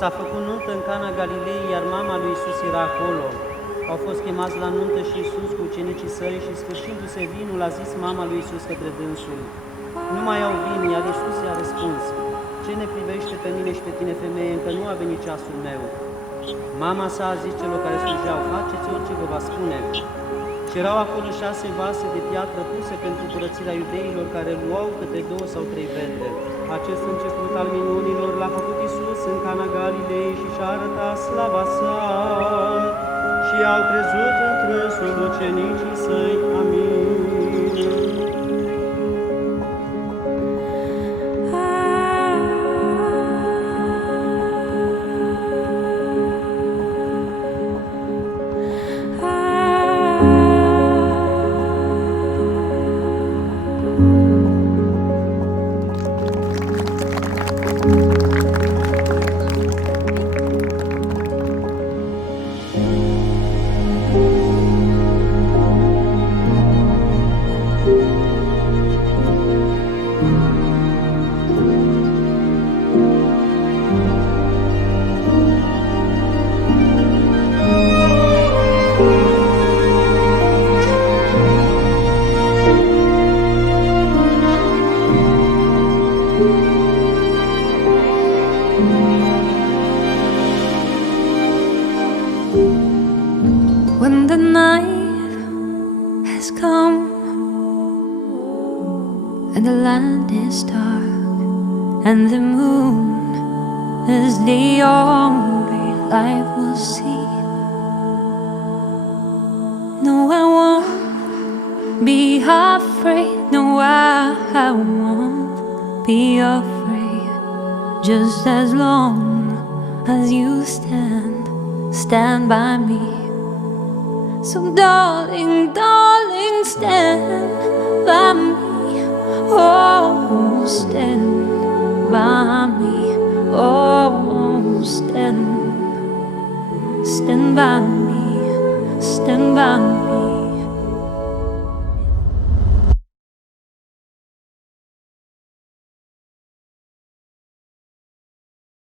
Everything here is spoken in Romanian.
S-a făcut nuntă în Cana Galilei, iar mama lui Iisus era acolo. Au fost chemați la nuntă și Iisus cu ucenicii săi și, sfârșindu-se vinul, a zis mama lui Iisus către dânsul: nu mai au vin, iar Iisus i-a răspuns: ce ne privește pe mine și pe tine, femeie, încă nu a venit ceasul meu. Mama sa a zis celor care slujeau: faceți orice vă va spune. Și erau acolo 6 vase de piatră puse pentru curățirea iudeilor, care luau câte 2 sau 3 verde. Acest început al minunilor l-a făcut Iisus în Cana Galilei și și-a arătat slava sa. Și au crezut întrânsul ucenicii săi. Amin. When the night has come and the land is dark and the moon is the only light we'll see, no, I won't be afraid. No, I won't be afraid. Just as long as you stand by me. So darling, darling, stand by me. Oh, stand by me. Oh, stand by me. Stand by me.